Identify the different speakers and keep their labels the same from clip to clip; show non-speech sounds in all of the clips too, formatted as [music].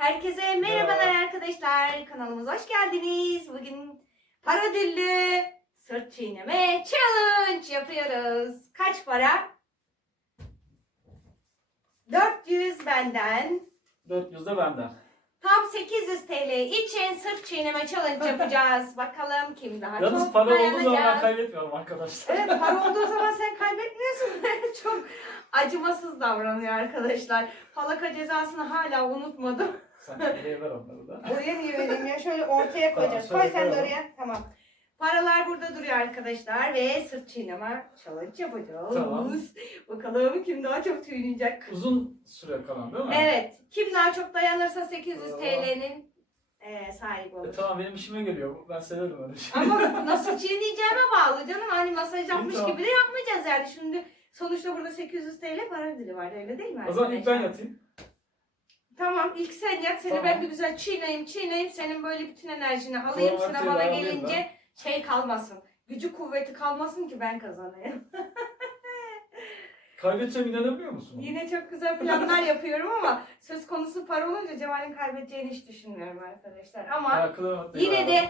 Speaker 1: Herkese merhabalar arkadaşlar. Kanalımıza hoş geldiniz. Bugün para dilli sırt çiğneme challenge yapıyoruz. Kaç para? 400 benden.
Speaker 2: 400 de benden.
Speaker 1: Tam 800 TL için sırt çiğneme challenge yapacağız. [laughs] Bakalım kim daha
Speaker 2: Yalnız
Speaker 1: çok
Speaker 2: para olduğu zaman ben
Speaker 1: dayanacak.
Speaker 2: kaybetmiyorum arkadaşlar.
Speaker 1: Evet para [laughs] olduğu zaman sen kaybetmiyorsun. [laughs] çok acımasız davranıyor arkadaşlar. Falaka cezasını hala unutmadım.
Speaker 2: Sen geriye ver onları da.
Speaker 1: Oraya niye vereyim ya? Şöyle ortaya koyacağız.
Speaker 2: Tamam,
Speaker 1: Koy
Speaker 2: şöyle
Speaker 1: sen de
Speaker 2: koyalım.
Speaker 1: oraya. Tamam. Paralar burada duruyor arkadaşlar ve sırt çiğneme challenge yapacağız.
Speaker 2: Tamam.
Speaker 1: Bakalım kim daha çok tüyneyecek.
Speaker 2: Uzun süre kalan değil mi?
Speaker 1: Evet. Kim daha çok dayanırsa 800
Speaker 2: Aa.
Speaker 1: TL'nin e, sahibi olur.
Speaker 2: E, tamam benim işime geliyor. Ben severim öyle şey.
Speaker 1: Ama [laughs] nasıl çiğneyeceğime bağlı canım. Hani masaj yapmış
Speaker 2: tamam.
Speaker 1: gibi de yapmayacağız yani. Şimdi sonuçta burada 800 TL para dili var öyle değil mi
Speaker 2: o zaman ilk ben
Speaker 1: arkadaşlar?
Speaker 2: yatayım.
Speaker 1: Tamam ilk sen yat. Seni
Speaker 2: Tamam.
Speaker 1: ben bir güzel çiğneyim çiğneyim. Senin böyle bütün enerjini alayım.
Speaker 2: Tamam,
Speaker 1: Sıra
Speaker 2: hadi
Speaker 1: bana
Speaker 2: alayım
Speaker 1: gelince şey kalmasın. Gücü kuvveti kalmasın ki ben kazanayım. [laughs]
Speaker 2: Kaybedeceğim inanabiliyor musun?
Speaker 1: Yine çok güzel planlar yapıyorum ama söz konusu para olunca Cemal'in kaybedeceğini hiç düşünmüyorum arkadaşlar. Ama yine de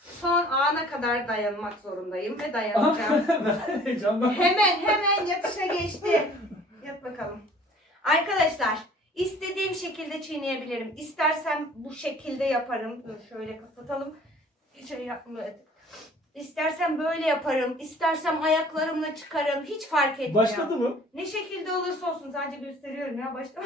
Speaker 1: son ana kadar dayanmak zorundayım ve dayanacağım. [laughs]
Speaker 2: ben heyecandan.
Speaker 1: hemen hemen yatışa geçti. Yat bakalım. Arkadaşlar istediğim şekilde çiğneyebilirim. İstersem bu şekilde yaparım. Dur şöyle kapatalım. Şey. İstersem böyle yaparım. İstersem ayaklarımla çıkarım. Hiç fark etmiyor.
Speaker 3: Başladı mı?
Speaker 1: Ne şekilde olursa olsun sadece gösteriyorum ya başta.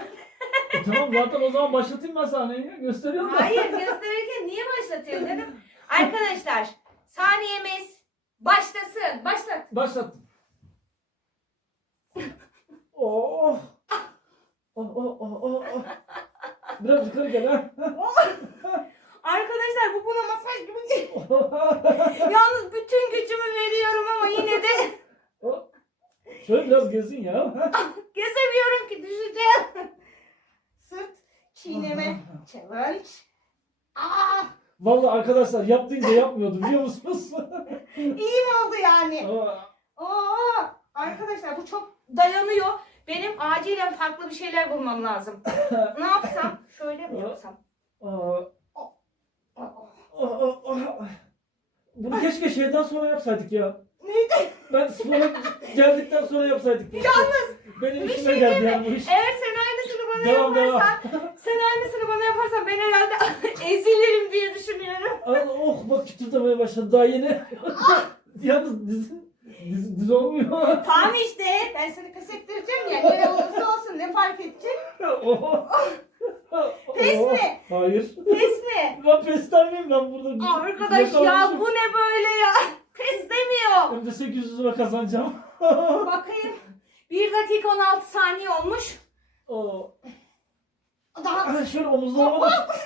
Speaker 3: E tamam zaten o zaman başlatayım ben sahneyi. Gösteriyorum da.
Speaker 1: Hayır gösterirken niye başlatıyorsun dedim. Arkadaşlar saniyemiz başlasın. Başlat.
Speaker 3: Başlattım. [laughs] Oh. Oh oh oh oh. oh. Biraz yukarı gel ha.
Speaker 1: Arkadaşlar bu buna masaj gibi değil. [laughs] Yalnız bütün gücümü veriyorum ama yine de [laughs]
Speaker 3: Şöyle biraz gezin ya. [laughs]
Speaker 1: gezemiyorum ki düşeceğim. Sırt çiğneme challenge. Aa,
Speaker 3: Vallahi arkadaşlar yaptığınca yapmıyordu biliyor musunuz?
Speaker 1: iyi mi oldu yani?
Speaker 3: Aa,
Speaker 1: Aa, arkadaşlar bu çok dayanıyor. Benim acilen farklı bir şeyler bulmam lazım. [coughs] ne yapsam? Şöyle mi yapsam?
Speaker 3: Bunu keşke şeyden sonra yapsaydık ya.
Speaker 1: Neydi?
Speaker 3: Ben spora geldikten sonra yapsaydık. Yalnız. Benim
Speaker 1: bir
Speaker 3: işime
Speaker 1: şey
Speaker 3: geldi
Speaker 1: diyeyim mi?
Speaker 3: yani bu iş.
Speaker 1: Eğer sen aynısını bana
Speaker 3: Devam,
Speaker 1: yaparsan, sen aynısını bana yaparsan ben herhalde [laughs] ezilirim diye düşünüyorum.
Speaker 3: Ay, oh bak kütürdemeye başladı daha yeni. [laughs] Yalnız diz, diz, diz olmuyor. [laughs]
Speaker 1: Tamam işte ben seni pes ettireceğim ya. Ne olursa olsun ne fark edecek?
Speaker 3: Oh. [laughs]
Speaker 1: Pes
Speaker 3: Oh,
Speaker 1: mi?
Speaker 3: Hayır.
Speaker 1: Pes mi? [laughs]
Speaker 3: Ben pesten miyim ben burada?
Speaker 1: Arkadaş ya bu ne böyle ya? Pes demiyor.
Speaker 3: Hem de 800 lira kazanacağım.
Speaker 1: Bakayım. 1 dakika 16 saniye olmuş.
Speaker 3: oh.
Speaker 1: Daha
Speaker 3: Ah, Şöyle omuzlarıma bak.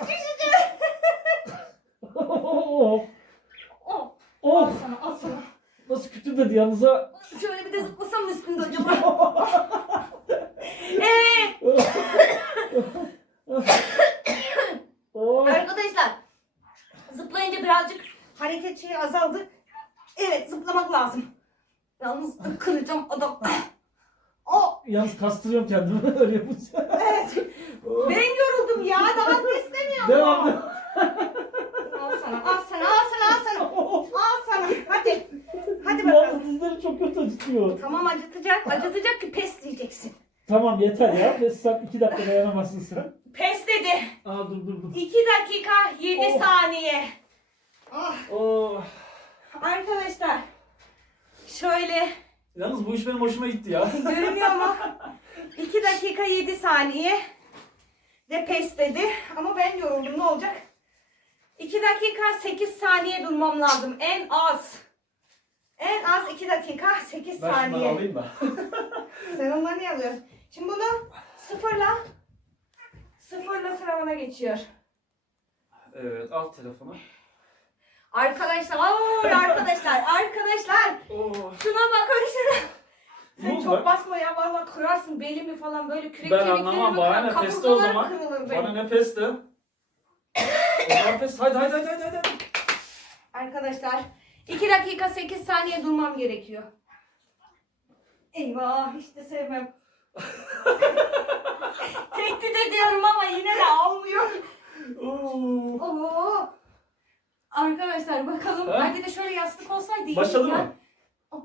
Speaker 3: oh.
Speaker 1: oh,
Speaker 3: oh.
Speaker 1: al sana al sana.
Speaker 3: Nasıl kütürdedi yalnız ha.
Speaker 1: Şöyle bir de zıplasam mı üstünde [laughs] acaba? [laughs] Evet
Speaker 3: oh.
Speaker 1: arkadaşlar. Zıplayınca birazcık hareket şeyi azaldı. Evet zıplamak lazım. Yalnız kıracağım adam. [laughs] Oh,
Speaker 3: Yalnız kastırıyorum kendimi öyle yapınca.
Speaker 1: evet.
Speaker 3: Oh.
Speaker 1: Ben yoruldum ya. Daha beslemiyorum.
Speaker 3: Devam.
Speaker 1: Al sana, al sana, al sana, al sana.
Speaker 3: Oh.
Speaker 1: Al sana. Hadi. Hadi bakalım.
Speaker 3: Yalnız dizleri acıtıyor.
Speaker 1: Tamam acıtacak. Acıtacak ki pes diyeceksin.
Speaker 3: Tamam yeter ya. Ve sen iki dakika dayanamazsın sen.
Speaker 1: Pes dedi.
Speaker 3: Aa dur dur dur.
Speaker 1: 2 dakika 7
Speaker 3: Oh.
Speaker 1: saniye. Ah,
Speaker 3: Oh.
Speaker 1: arkadaşlar. Şöyle
Speaker 2: Yalnız bu iş benim hoşuma gitti ya. [laughs]
Speaker 1: görünüyor mu? 2 dakika 7 saniye. De pes dedi. Ama ben yoruldum ne olacak? 2 dakika 8 saniye durmam lazım. En az. En az 2 dakika 8
Speaker 2: Ben şunları
Speaker 1: saniye.
Speaker 2: alayım da. [laughs]
Speaker 1: Sen onları niye alıyorsun? Şimdi bunu sıfırla. Sıfırla sıra bana geçiyor.
Speaker 2: Evet al telefonu.
Speaker 1: Arkadaşlar, oy [laughs] arkadaşlar, arkadaşlar.
Speaker 2: Oh.
Speaker 1: Şuna bakın şuna. Sen
Speaker 2: oldu
Speaker 1: çok basma ya valla kırarsın belimi falan böyle kürek
Speaker 2: Ben
Speaker 1: kemiklerimi
Speaker 2: anlamam bana ne peste o zaman.
Speaker 1: kırılır
Speaker 2: Bana
Speaker 1: benim.
Speaker 2: ne pesti? [laughs] O zaman pes. Haydi haydi haydi haydi. haydi.
Speaker 1: Arkadaşlar 2 dakika 8 saniye durmam gerekiyor. Eyvah işte sevmem. [laughs] Tehdit ediyorum ama yine de almıyor. Oo. Oo. Arkadaşlar bakalım.
Speaker 2: Ha?
Speaker 1: Belki de şöyle yastık olsaydı. iyiydi ya.
Speaker 2: mı?
Speaker 1: Ay,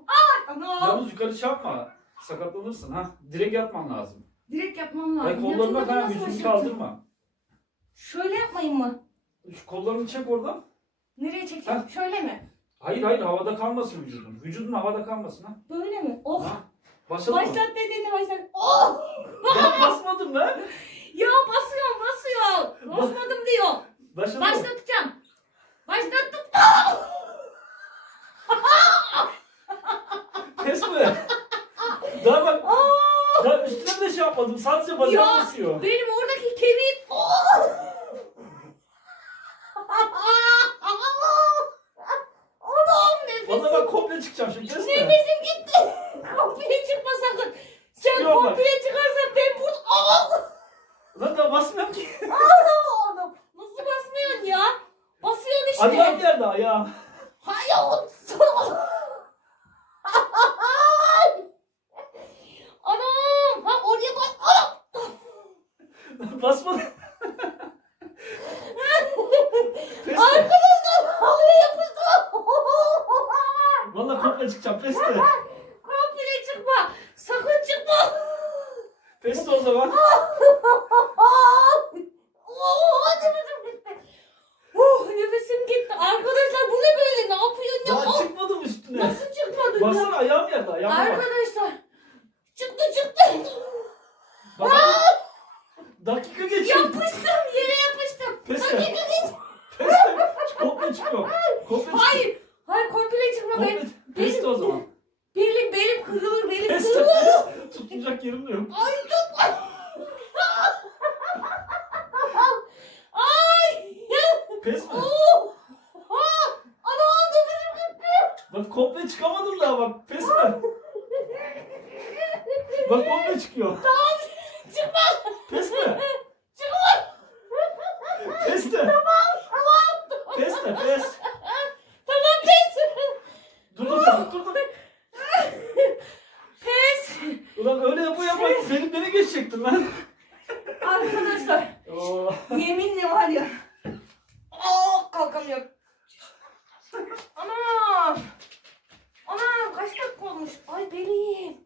Speaker 1: Ana.
Speaker 2: Yalnız yukarı şey çarpma. Sakatlanırsın ha. Direkt yatman lazım.
Speaker 1: Direkt yapmam lazım.
Speaker 2: Ay kollarına
Speaker 1: Yatınca
Speaker 2: da
Speaker 1: yüzünü
Speaker 2: kaldırma.
Speaker 1: Şöyle yapmayın mı?
Speaker 2: Şu kollarını çek oradan.
Speaker 1: Nereye çekeyim? Şöyle mi?
Speaker 2: Hayır hayır havada kalmasın vücudun. Vücudun havada kalmasın ha.
Speaker 1: Böyle mi? Oh.
Speaker 2: Ha, Başladı mı?
Speaker 1: Başlat başlat. Oh.
Speaker 2: Ya basmadın lan.
Speaker 1: Ya basıyor basıyor. Basmadım diyor.
Speaker 2: Başladı mı?
Speaker 1: Başlatacağım. Başlattım. [laughs]
Speaker 2: Kes mi? Daha bak. Daha üstüne de şey yapmadım. Sadece bacağım basıyor.
Speaker 1: Benim oradaki kemiğim. Anam nefesim.
Speaker 2: Valla ben komple çıkacağım şimdi. Kes mi?
Speaker 1: Nefesim gitti. Komple çıkma sakın. Sen
Speaker 2: Çıkıyorum ben.
Speaker 1: komple çıkarsan ben burada... Aa!
Speaker 2: Lan daha basmıyorum ki.
Speaker 1: Anam. Nasıl basmıyorsun ya? Basıyorsun işte.
Speaker 2: Ayağım nerede ayağım?
Speaker 1: Hayır. Anam. Ha oraya bak. Anam.
Speaker 2: Basmadım. Pes de.
Speaker 1: Arkadaşlar havaya yapıştı.
Speaker 2: Komple çıkacağım. Pes de.
Speaker 1: Komple çıkma. Sakın çıkma.
Speaker 2: Pes de o zaman. [laughs]
Speaker 1: Oo, nefesim gitti. Oh, nefesim gitti. Arkadaşlar bu ne böyle? Ne yapıyorsun ya?
Speaker 2: Daha
Speaker 1: Oh,
Speaker 2: çıkmadım üstüne.
Speaker 1: Nasıl çıkmadın ya?
Speaker 2: Baksana ayağım yerde. Ayağıma bak.
Speaker 1: Arkadaşlar. Çıktı çıktı.
Speaker 2: Bak. Dakika geçiyor.
Speaker 1: Yapıştım yere yapıştım.
Speaker 2: Pes de.
Speaker 1: Dakika geç.
Speaker 2: Pes de. Komple çıkıyor. Komple çıkıyor.
Speaker 1: Hayır. Hayır komple çıkma.
Speaker 2: Komple.
Speaker 1: Ben,
Speaker 2: Pes de o zaman.
Speaker 1: belim, belim kırılır. Belim
Speaker 2: Pes de.
Speaker 1: kırılır.
Speaker 2: pes. Tutunacak yerim de yok.
Speaker 1: Ay tut. Ay.
Speaker 2: Pes mi?
Speaker 1: Oh. Ah. Anam nefesim gitti.
Speaker 2: Bak komple çıkamadım daha bak. Pes mi? Bak komple çıkıyor.
Speaker 1: Tamam. Çıkma.
Speaker 2: Pes mi?
Speaker 1: Çıkma.
Speaker 2: Pes de.
Speaker 1: Tamam.
Speaker 2: Pes de pes.
Speaker 1: Tamam pes.
Speaker 2: Dur dur dur dur. dur.
Speaker 1: Pes.
Speaker 2: Ulan öyle yapa yapa beni, beni geçecektin lan.
Speaker 1: Arkadaşlar
Speaker 2: Oo.
Speaker 1: yeminle var ya. Oh kalkamıyorum. Anam. Anam kaç dakika olmuş? Ay benim.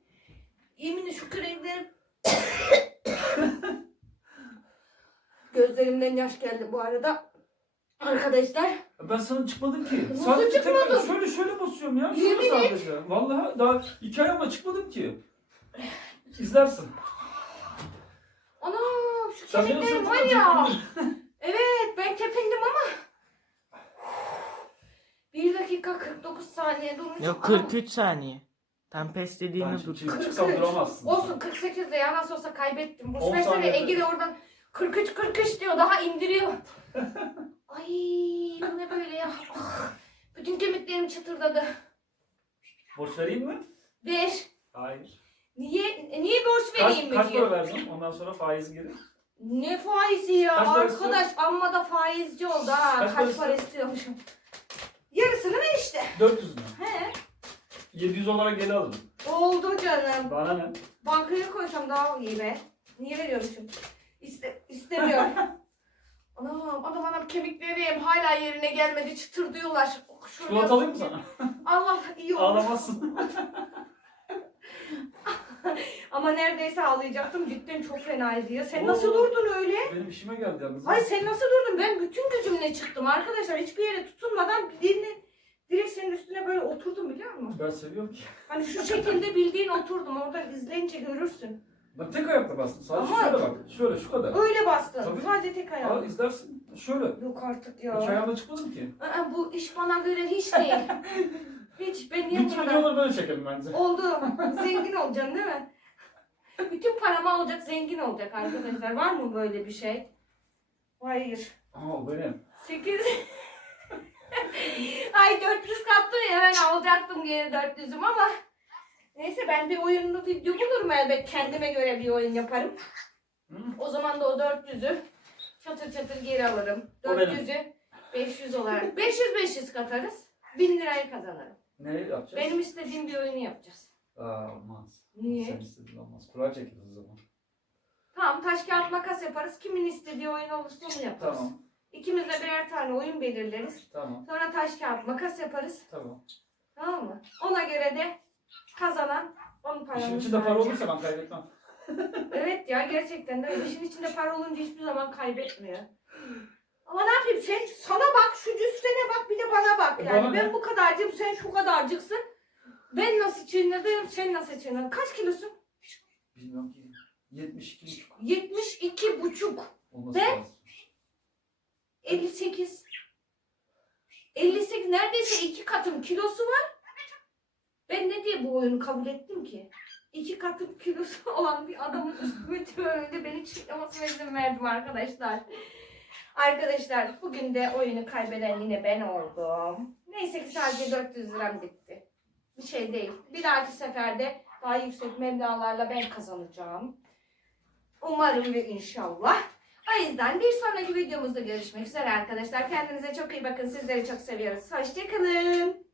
Speaker 1: Yeminle şu kremlerim. Gözlerimden yaş geldi bu arada. Arkadaşlar
Speaker 2: Ben sana çıkmadım ki.
Speaker 1: Nasıl
Speaker 2: sadece tekrar
Speaker 1: çıkmadın?
Speaker 2: şöyle şöyle basıyorum ya. Şöyle
Speaker 1: Yemin et.
Speaker 2: sadece. Vallahi daha iki ayağıma çıkmadım ki. İzlersin.
Speaker 1: anam şu
Speaker 2: Sen
Speaker 1: kemiklerim var ya. [laughs] Evet ben tepindim ama. 1 dakika 49 saniye durmuş.
Speaker 4: Yok
Speaker 1: Anam,
Speaker 4: 43 saniye. Tam pes
Speaker 2: çık-
Speaker 4: dur.
Speaker 2: çık- çıksam duramazsın.
Speaker 1: Olsun 48 de ya nasıl olsa kaybettim. Boş
Speaker 2: 10
Speaker 1: versene
Speaker 2: saniyede.
Speaker 1: Ege de oradan 43 43 diyor daha indiriyor. [laughs] Ay bu ne böyle ya. Ah, Bütün kemiklerim çıtırdadı.
Speaker 2: Borç vereyim mi?
Speaker 1: Ver.
Speaker 2: Hayır.
Speaker 1: Niye e, niye borç
Speaker 2: Kaç,
Speaker 1: vereyim mi
Speaker 2: kaç
Speaker 1: diyor.
Speaker 2: para verdim? Ondan sonra faiz gelir.
Speaker 1: Ne faizi ya
Speaker 2: Kaç para
Speaker 1: arkadaş amma da faizci oldu ha.
Speaker 2: Kaç
Speaker 1: Kaç,
Speaker 2: para
Speaker 1: para istiyormuşum. Yarısını ver işte.
Speaker 2: 400 mü?
Speaker 1: He.
Speaker 2: 700 olarak geri alırım.
Speaker 1: Oldu canım.
Speaker 2: Bana ne?
Speaker 1: Bankaya koysam daha iyi be. Niye veriyormuşum? İste, istemiyorum. [laughs] Anam adam anam kemiklerim hala yerine gelmedi çıtır diyorlar.
Speaker 2: Çikolata alayım mı sana? [laughs]
Speaker 1: Allah iyi olur.
Speaker 2: Ağlamazsın. [laughs]
Speaker 1: Ama neredeyse ağlayacaktım. Cidden çok fenaydı ya. Sen
Speaker 2: Oo.
Speaker 1: nasıl durdun öyle?
Speaker 2: Benim işime geldi yalnız.
Speaker 1: Ay sen nasıl durdun? Ben bütün gücümle çıktım arkadaşlar. Hiçbir yere tutunmadan birine direkt senin üstüne böyle oturdum biliyor musun?
Speaker 2: Ben seviyorum ki.
Speaker 1: Hani şu şekilde bildiğin oturdum. Oradan izleyince görürsün.
Speaker 2: Ben tek ayakta bastım. Sadece
Speaker 1: Ama-
Speaker 2: şöyle bak. Şöyle şu kadar.
Speaker 1: Öyle bastın.
Speaker 2: Tabii.
Speaker 1: Sadece tek
Speaker 2: Al
Speaker 1: ayağım.
Speaker 2: izlersin. Şöyle.
Speaker 1: Yok artık ya.
Speaker 2: İki ayağımda çıkmadım ki.
Speaker 1: Aa, bu iş bana göre hiç değil. [laughs] hiç ben niye
Speaker 2: Bütün
Speaker 1: kadar...
Speaker 2: videoları böyle çekelim bence.
Speaker 1: Oldu. Zengin olacaksın değil mi? [laughs] Bütün paramı alacak zengin olacak arkadaşlar. Var mı böyle bir şey? Hayır.
Speaker 2: Aa benim.
Speaker 1: 8 [laughs] Ay 400 kattı ya ben alacaktım geri 400'üm ama neyse ben bir oyunlu video bulurum elbet kendime göre bir oyun yaparım.
Speaker 2: Hı?
Speaker 1: O zaman da o 400'ü çatır çatır geri alırım.
Speaker 2: O benim.
Speaker 1: 400'ü 500 olarak [laughs] 500 500 katarız. 1000 lirayı kazanırım.
Speaker 2: Ne yapacağız?
Speaker 1: Benim istediğim bir oyunu yapacağız.
Speaker 2: Aa olmaz.
Speaker 1: Niye?
Speaker 2: Sen istediğin olmaz. Kura çekeriz o zaman.
Speaker 1: Tamam taş kağıt makas yaparız. Kimin istediği oyun olursa onu yaparız.
Speaker 2: Tamam.
Speaker 1: İkimiz de birer tane oyun belirleriz.
Speaker 2: Tamam.
Speaker 1: Sonra taş kağıt makas yaparız.
Speaker 2: Tamam.
Speaker 1: Tamam mı? Ona göre de kazanan onun
Speaker 2: İşin
Speaker 1: paramızı
Speaker 2: içinde para
Speaker 1: verecek.
Speaker 2: olursa ben kaybetmem. [laughs]
Speaker 1: Evet ya gerçekten de. İşin içinde para olunca hiçbir zaman kaybetmiyor. Ama ne yapayım sen sana bak şu cüssene bak bir de bana bak
Speaker 2: E
Speaker 1: yani.
Speaker 2: bana
Speaker 1: ben
Speaker 2: ne?
Speaker 1: bu kadarcık sen şu kadarcıksın. Ben nasıl çiğnedim sen nasıl çiğnedin? Kaç kilosun?
Speaker 2: Bilmiyorum ki. 72 buçuk
Speaker 1: 72 buçuk.
Speaker 2: olması
Speaker 1: Ben-
Speaker 2: lazım.
Speaker 1: 58. 58 neredeyse iki katım kilosu var. Ben ne diye bu oyunu kabul ettim ki? İki katım kilosu [laughs] olan bir adamın üstüme öyle beni çıkmamasına izin verdim arkadaşlar. Arkadaşlar bugün de oyunu kaybeden yine ben oldum. Neyse ki sadece 400 liram gitti. Bir şey değil. Bir dahaki seferde daha yüksek meblağlarla ben kazanacağım. Umarım ve inşallah. O yüzden bir sonraki videomuzda görüşmek üzere arkadaşlar. Kendinize çok iyi bakın. Sizleri çok seviyoruz. Hoşçakalın.